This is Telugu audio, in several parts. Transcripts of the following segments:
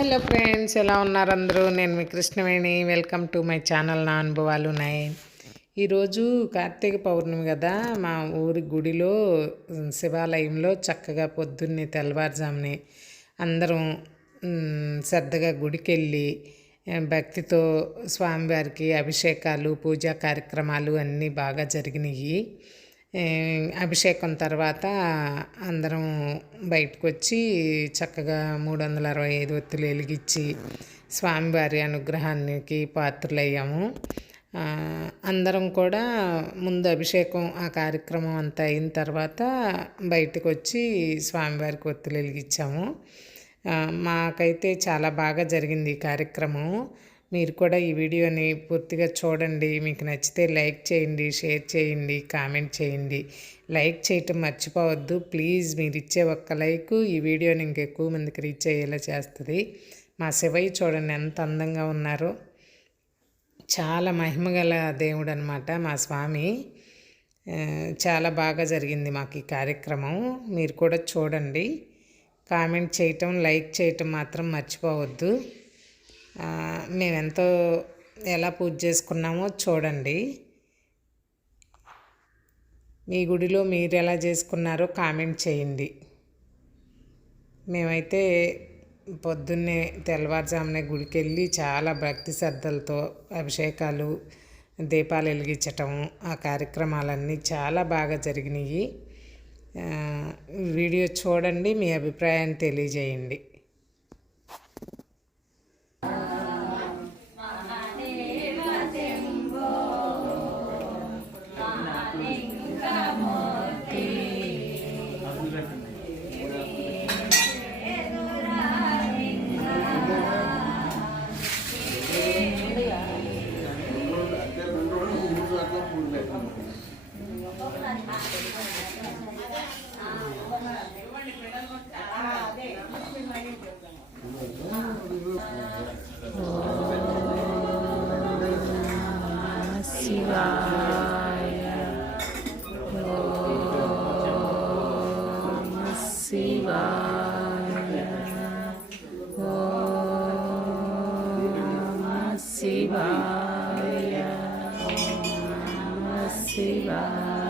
హలో ఫ్రెండ్స్ ఎలా ఉన్నారు అందరూ? నేను మీ Krishnaveni. Welcome to my channel నా అనుభవాలు ఉన్నాయి. ఈరోజు కార్తీక పౌర్ణమి కదా. మా ఊరి గుడిలో శివాలయంలో చక్కగా పొద్దున్నే తెల్లవారుజామునే అందరం శ్రద్ధగా గుడికి వెళ్ళి భక్తితో స్వామివారికి అభిషేకాలు పూజా కార్యక్రమాలు అన్నీ బాగా జరిగినాయి అభిషేకం తర్వాత అందరం బయటకు వచ్చి చక్కగా మూడు వందల అరవై ఐదు ఒత్తులు వెలిగించి స్వామివారి అనుగ్రహానికి పాత్రలయ్యాము. అందరం కూడా ముందు అభిషేకం ఆ కార్యక్రమం అంతా అయిన తర్వాత బయటకు వచ్చి స్వామివారికి ఒత్తులు వెలిగించాము మాకైతే చాలా బాగా జరిగింది ఈ కార్యక్రమం. మీరు కూడా ఈ వీడియోని పూర్తిగా చూడండి. మీకు నచ్చితే లైక్ చేయండి షేర్ చేయండి కామెంట్ చేయండి. లైక్ చేయటం మర్చిపోవద్దు. ప్లీజ్ మీరు ఇచ్చే ఒక్క లైక్ ఈ వీడియోని ఇంకెక్కువ మందికి రీచ్ అయ్యేలా చేస్తుంది. మా శివయ్య చూడండి ఎంత అందంగా ఉన్నారో. చాలా మహిమగల దేవుడు అనమాట మా స్వామి. చాలా బాగా జరిగింది మాకు ఈ కార్యక్రమం. మీరు కూడా చూడండి. కామెంట్ చేయటం లైక్ చేయటం మాత్రం మర్చిపోవద్దు. మేమెంతో ఎలా పూజ చేసుకున్నామో చూడండి. మీ గుడిలో మీరు ఎలా చేసుకున్నారో కామెంట్ చేయండి. మేమైతే పొద్దున్నే తెల్లవారుజామునే గుడికి వెళ్ళి చాలా భక్తి శ్రద్ధలతో అభిషేకాలు దీపాలు వెలిగించటం ఆ కార్యక్రమాలన్నీ చాలా బాగా జరిగినాయి. వీడియో చూడండి మీ అభిప్రాయాన్ని తెలియజేయండి. శివాయ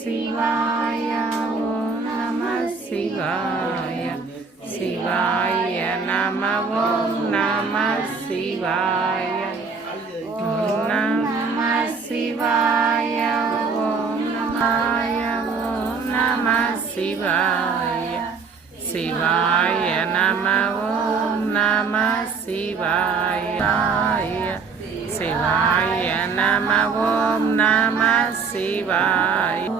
శివాయ ఓం నమ శివాయ. శివాయ నమ ఓం నమ శివాయ. ఓం నమ శివాయ ఓం నమ శివాయ. శివాయ నమ ఓం నమ శివాయ. శివాయ నమ ఓం నమ శివాయ.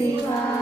నమ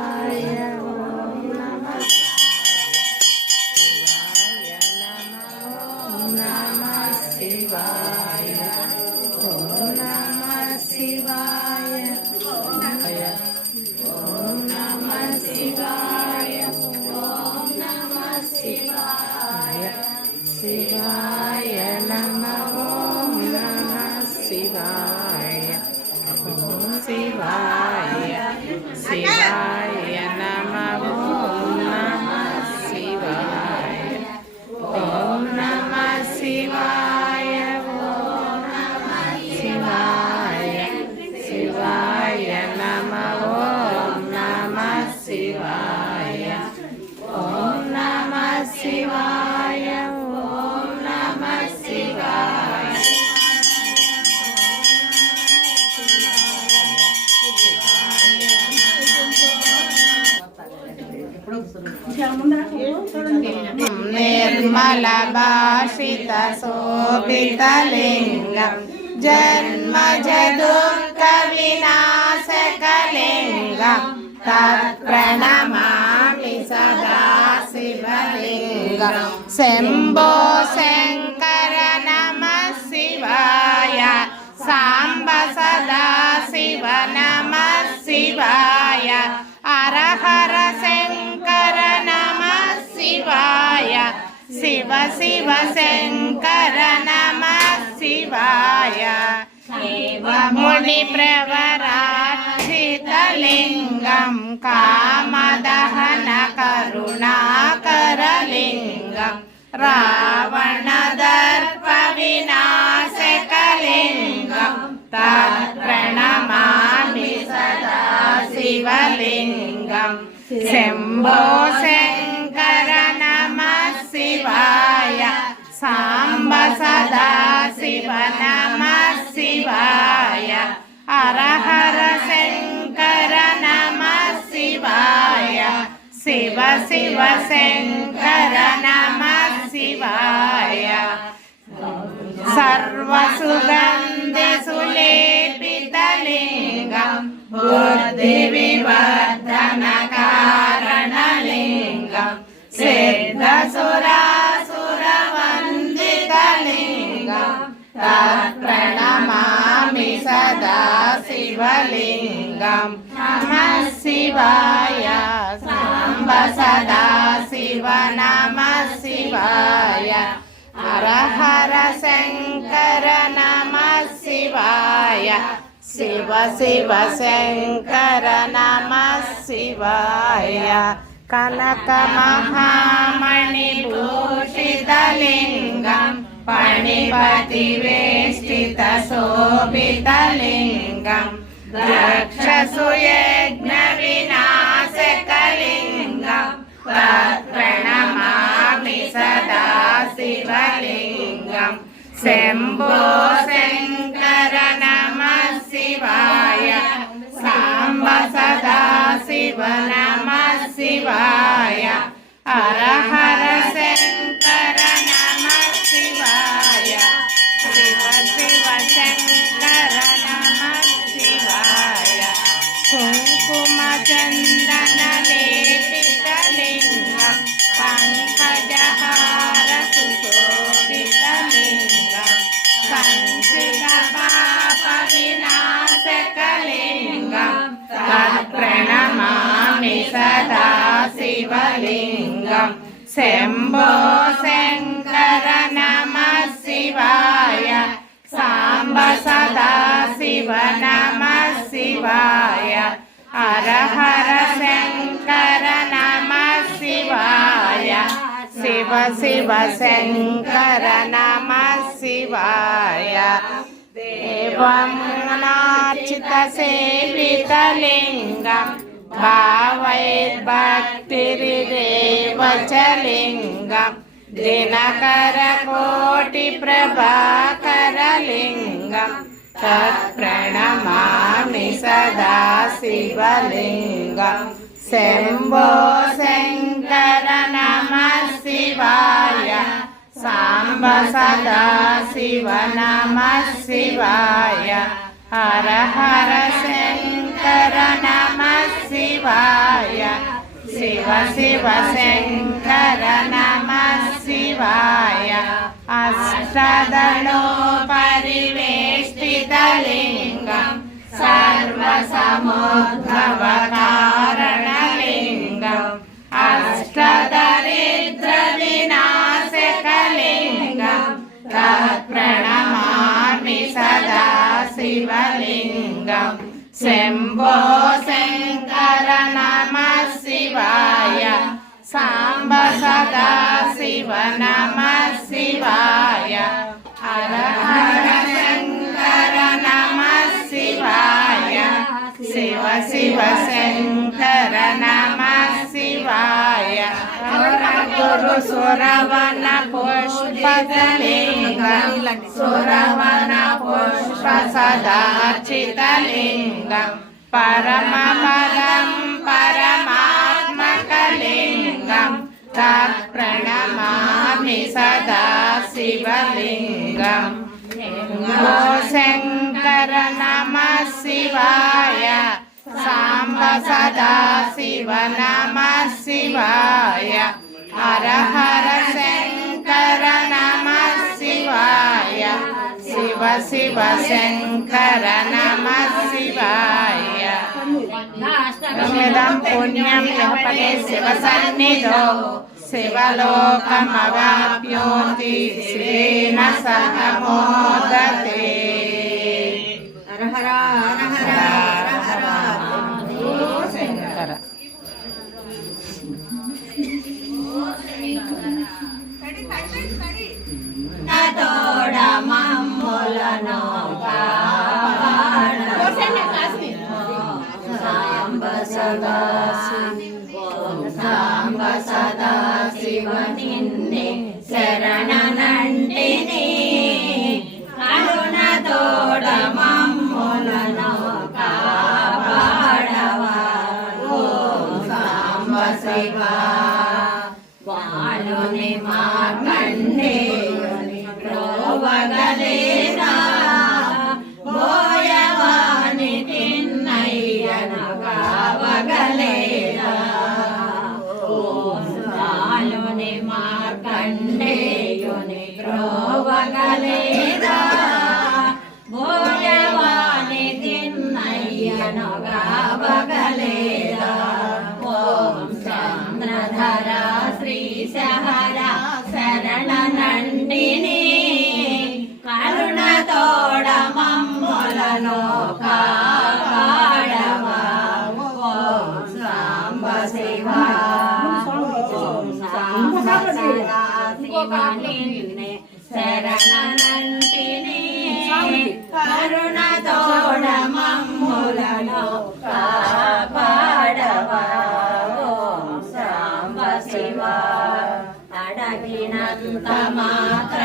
నిర్మల భాషిత శోభితలింగం జన్మజ దుఃఖ వినాశకలింగం తత్ప్రణమామి సదా శివలింగం శంభో శంకర నమ శివాయ సాంబ శివ శివ శంకర నమ శివాయ ముని ప్రవరాక్షితలింగం కామదహన కరుణాకరలింగం రావణ దర్ప వినాశకలింగం తత్ప్రణమామి సదా శివలింగం శంభో శంకర నమ శివాయ హర హర శంకర నమ శివాయ శివ శివ శంకర నమ శివాయ సర్వసుగంధి సులేపితలింగం బుద్ధి వివర్ధన కారణలింగం సిద్ధ తత్ప్రణమామి సదా శివలింగం శివలింగం నమ శివాయ సాంబ సదా శివ నమ శివాయ హర హర శంకర నమ శివాయ శివ శివ శంకర నమ శివాయ కనక మహామణి భూషితలింగం పణిపతి వేష్టిత శోభితలింగం దక్షసుయజ్ఞ వినాశకలింగం ప్రణమామి సదా శివలింగం శంభో శంకర నమ తత్ప్రణమామి సదా శివలింగం. శంభో శంకర నమ శివాయ సాంబ సదా శివ నమ శివాయ హర హర శంకర నమ శివాయ శివ శివ శంకర నమ శివాయ దేవం నాచిత దినకర కోటి ప్రభాకరలింగం తత్ప్రణమామి సదా శివలింగం శంభో శంకర నమ శివాయ సాంబ సదా శివ నమ శివాయ హర హర శంకర శంకర నమ శివాయ శివ శివ శంకర నమ శివాయ అష్టదళో పరివేష్టితలింగం సర్వసమోద్భవ కారణలింగం అష్టదరిద్ర వినాశకలింగం తత్ప్రణమామి సదా శివలింగం శంభో శంకర నమ శివాయ సాంబ సదా శివ నమ శివాయ హర హర శంకర నమ శివాయ శివ శివ శంకర నమ శివాయ గురు సురవన పుష్పదలింగం సురవన పుష్ప సదాచితలింగం పరమపదం పరమాత్మకలింగం. తత్ప్రణమామి సదా శివలింగం. శంకర నమ శివాయ సాంబ సదా శివ నమ శివాయ హర హర శంకర నమ శివాయ శివ శివ శంకర నమ శివాయ మిదం పుణ్యం యః శివ సన్నిధో శివలోకమవాప్యోతి శ్రీన సహ మోదతే తోడ మమ్ములను సాంబ సదా ఓం సాంబ సదా శివ నిన్నే శరణనంటిని కరుణ తోడ మమ్ములను కాపాడవా ఓం సాంబ శివ వాలుని మార్కండేయుని i Magdalena. శరణనంటిని కరుణ తోడ మమ్ములను కాపాడవా సాంబ శివ అడగినంత మాత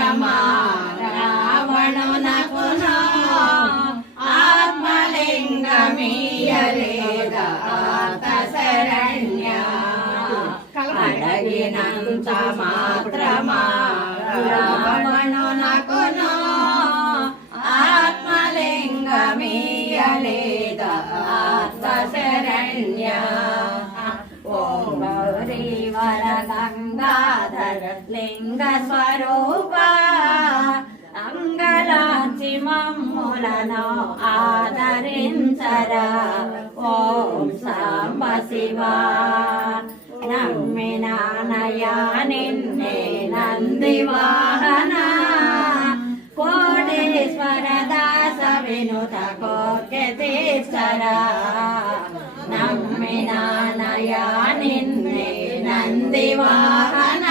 అడగినంత మాత్రమా రావణునకును ఆత్మలింగమీయలేద ఆత్మ ఓం గౌరీ వర గంగాధర లింగ స్వరూప అంగలాచి మమ్ములను ఆదరించరా ఓం సాంబ నమ్మిన నయా నిన్నే నంది వాహన కోటేశ్వర దాస వినుత కోర్కెతీశ్వరా నమ్మిన నిన్నే నంది వాహన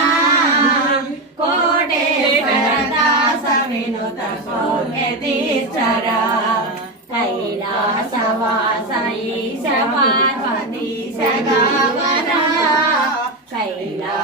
కోటేశ్వర దాస వినుత కోర్కెతీశ్వరా కైలాసవాస ఈశ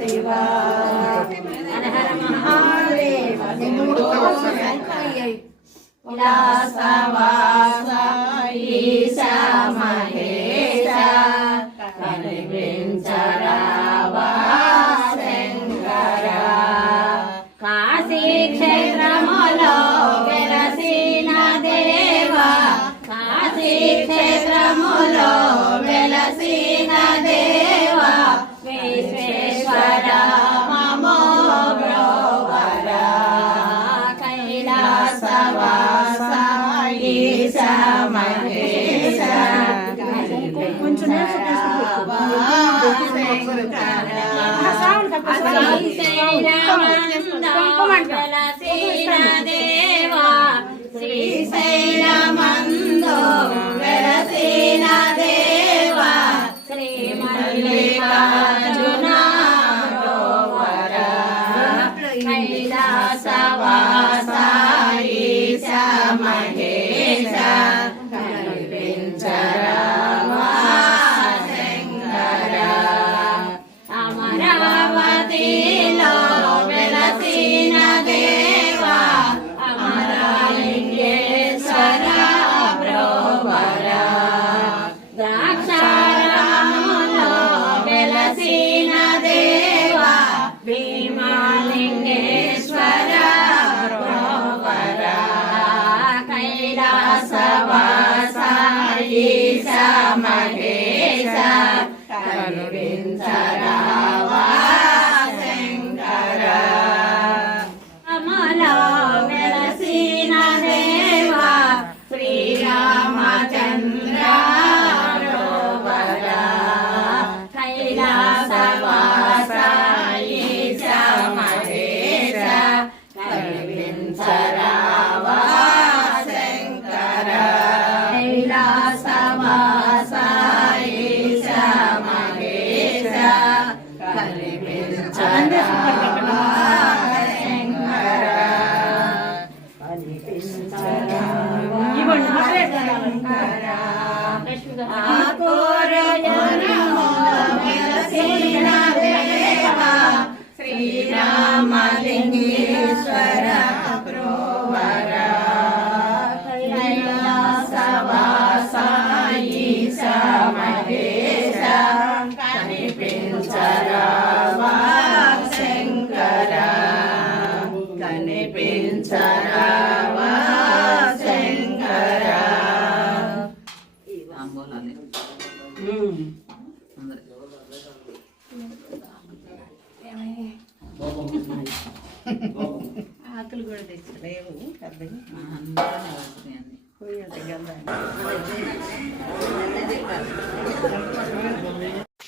శివ హర మహాదేవ విలాసవాస శ్రీశైలమందో వెలసిన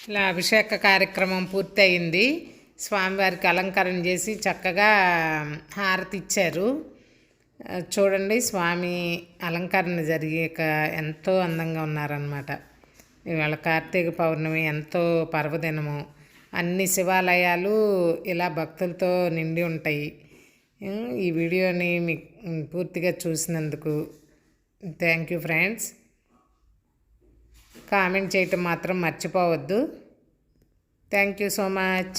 ఇలా అభిషేక కార్యక్రమం పూర్తి అయింది స్వామివారికి అలంకరణ చేసి చక్కగా హారతి ఇచ్చారు. చూడండి స్వామి అలంకరణ జరిగాక ఎంతో అందంగా ఉన్నారనమాట ఇవాళ కార్తీక పౌర్ణమి ఎంతో పర్వదినము. అన్ని శివాలయాలు ఇలా భక్తులతో నిండి ఉంటాయి. ఈ వీడియోని మీకు పూర్తిగా చూసినందుకు థ్యాంక్ యూ ఫ్రెండ్స్ కామెంట్ చేయటం మాత్రం మర్చిపోవద్దు. Thank you so much